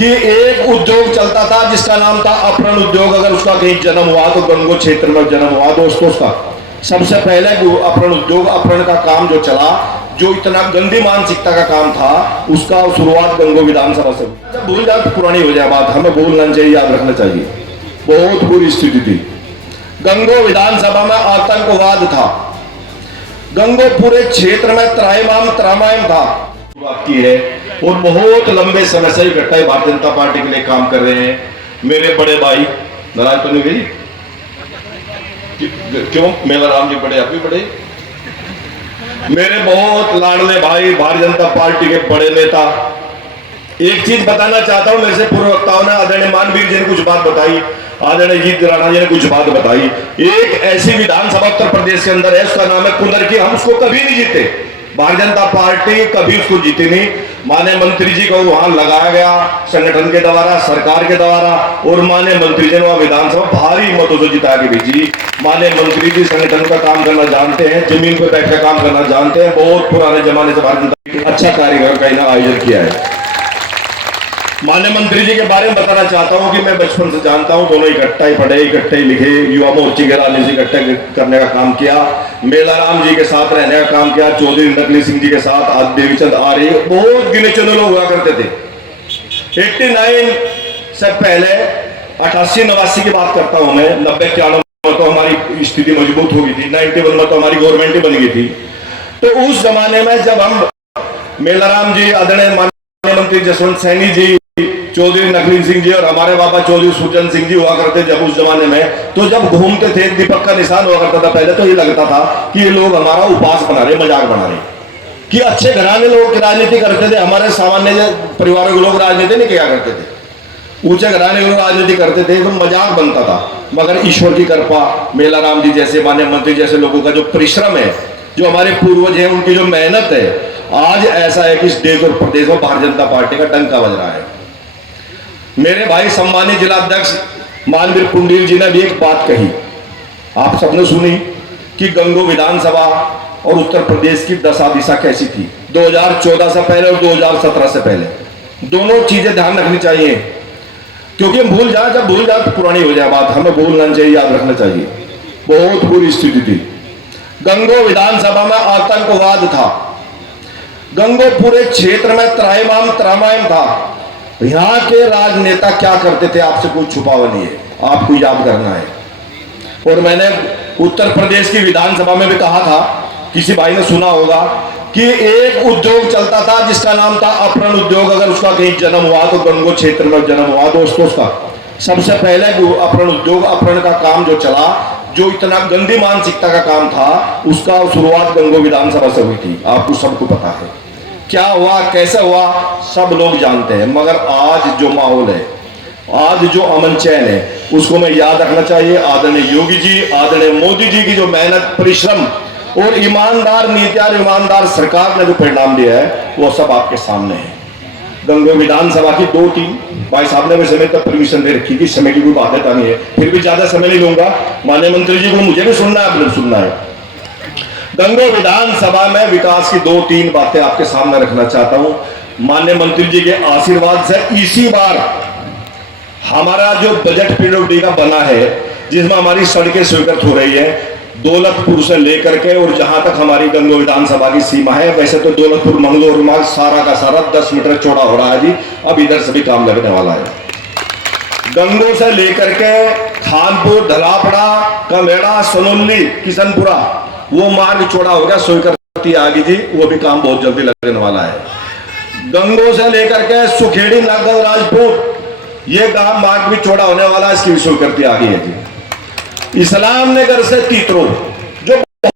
कि एक उद्योग चलता था जिसका नाम था अपहरण उद्योग। अगर उसका कहीं जन्म हुआ तो गंगो क्षेत्र में जन्म हुआ दोस्तों। उसका सबसे पहले अपहरण उद्योग, अपहरण का काम जो चला, जो इतना गंदी मानसिकता का काम था, उसका शुरुआत गंगो विधानसभा से। जब भूल जाए तो पुरानी हो जाए बात, हमें भूलना चाहिए, याद रखना चाहिए। बहुत बुरी स्थिति थी। गंगो विधानसभा में आतंकवाद था। गंगो पूरे क्षेत्र में त्रामायम था की है और बहुत लंबे समय से इकट्ठा भारतीय जनता पार्टी के लिए काम कर रहे हैं। मेरे बड़े भाई नाराज तो नहीं गई क्यों? मेला राम जी बड़े, आप भी बड़े, मेरे बहुत लाडले भाई, भारतीय जनता पार्टी के बड़े नेता। एक चीज बताना चाहता हूं, मेरे से पूर्व वक्ताओं ने, आदरणीय मानवीर जी ने कुछ बात बताई, आदरणीय जीत राणा जी ने कुछ बात बताई। एक ऐसी विधानसभा उत्तर प्रदेश के अंदर है, उसका नाम है कुंदर की। हम उसको कभी नहीं जीते, भारतीय जनता पार्टी कभी उसको जीती नहीं। माननीय मंत्री जी को वहां लगाया गया संगठन के द्वारा, सरकार के द्वारा, और माननीय मंत्री जी ने वहां विधानसभा भारी मतों से जिता के भेजी। माननीय मंत्री जी संगठन का काम करना जानते हैं, जमीन पर बैठकर काम करना जानते हैं। बहुत पुराने जमाने से भारतीय जनता पार्टी अच्छा कार्यक्रम का इन्होंने आयोजन किया है। माननीय मंत्री जी के बारे में बताना चाहता हूं कि मैं बचपन से जानता हूं, दोनों इकट्ठा ही पढ़े, इकट्ठे ही लिखे, युवा मोर्चे के राजनीति इकट्ठे करने का काम किया, मेला राम जी के साथ रहने का काम किया, चौधरी नकली सिंह जी के साथ, आदि देवीचंद आर्य, बहुत गिने चुने लोग हुआ करते थे। 89 से पहले 88-89 की बात करता हूं मैं, 90-91 में तो हमारी स्थिति मजबूत हो गई थी, 91 में तो हमारी गवर्नमेंट ही बन गई थी। तो उस जमाने में जब हम मेला राम जी, आदरणीय मंत्री जसवंत सैनी जी, चौधरी नकली सिंह जी और हमारे बाबा चौधरी सुरजन सिंह जी हुआ करते जब उस जमाने में, तो जब घूमते थे दीपक का निशान हुआ करता था पहले, तो ये लगता था कि ये लोग हमारा उपहास बना रहे, मजाक बना रहे, कि अच्छे घराने लोग राजनीति करते थे। हमारे सामान्य परिवारों के लोग राजनीति नहीं किया करते थे, ऊंचे घराने के लोग राजनीति करते थे, तो मजाक बनता था। मगर ईश्वर की कृपा, मेला राम जी जैसे, माननीय मंत्री जैसे लोगों का जो परिश्रम है, जो हमारे पूर्वज हैं उनकी जो मेहनत है, आज ऐसा है कि इस देश और प्रदेश में भारतीय जनता पार्टी का डंका बज रहा है। मेरे भाई सम्मानित जिला अध्यक्ष मानवीर पुंडील जी ने भी एक बात कही, आप सबने सुनी, कि गंगो विधानसभा और उत्तर प्रदेश की दशा दिशा कैसी थी 2014 से पहले और 2017 से पहले। दोनों चीजें ध्यान रखनी चाहिए, क्योंकि हम भूल जाए, जब भूल जाए तो पुरानी हो जाए बात, हमें भूलना चाहिए, याद रखना चाहिए। बहुत बुरी स्थिति थी। गंगो विधानसभा में आतंकवाद था। गंगो पूरे क्षेत्र में त्रामायम था। यहां के राजनेता क्या करते थे, आपसे कोई छुपावा नहीं है, आपको याद करना है। और मैंने उत्तर प्रदेश की विधानसभा में भी कहा था, किसी भाई ने सुना होगा, कि एक उद्योग चलता था जिसका नाम था अपहरण उद्योग। अगर उसका कहीं जन्म हुआ तो गंगो क्षेत्र में जन्म हुआ दोस्तों। उसका सबसे पहले अपहरण उद्योग, अपहरण का काम जो चला, जो इतना गंदी मानसिकता का काम था, उसका शुरुआत गंगो विधानसभा से हुई थी। आपको सबको पता है क्या हुआ, कैसे हुआ, सब लोग जानते हैं। मगर आज जो माहौल है, आज जो अमन चैन है, उसको मैं याद रखना चाहिए। आदरणीय योगी जी, आदरणीय मोदी जी की जो मेहनत, परिश्रम और ईमानदार नीतियां, ईमानदार सरकार ने जो परिणाम दिया है, वो सब आपके सामने है। गंगो विधानसभा की 2-3 भाई साहब ने मेरे समय तक परमिशन दे रखी कि समय की कोई बाध्यता नहीं है, फिर भी ज्यादा समय नहीं लूंगा। माननीय मंत्री जी को मुझे भी सुनना है, आपने सुनना है। गंगो विधानसभा में विकास की 2-3 बातें आपके सामने रखना चाहता हूं। माननीय मंत्री जी के आशीर्वाद से इसी बार हमारा जो बजट पीडब्ल्यूडी का बना है, जिसमें हमारी सड़कें स्वीकृत हो रही है, दौलतपुर से लेकर के और जहां तक हमारी गंगो विधानसभा की सीमा है, वैसे तो दौलतपुर मंगलोर मार्ग सारा का सारा 10 मीटर चौड़ा हो रहा है जी। अब इधर से भी काम लगने वाला है। गंगो से लेकर के खानपुर, धलापड़ा, कमेड़ा, सोनौली, किशनपुरा, वो मार्ग चौड़ा हो गया, स्वीकृति आ गई जी, वो भी काम बहुत जल्दी लगने वाला है। गंगो से लेकर के सुखेड़ी, नागल, राजपूत, ये गांव मार्ग भी चौड़ा होने वाला है, इसकी भी स्वीकृति आ गई है जी। इस्लाम नगर से तीतरो,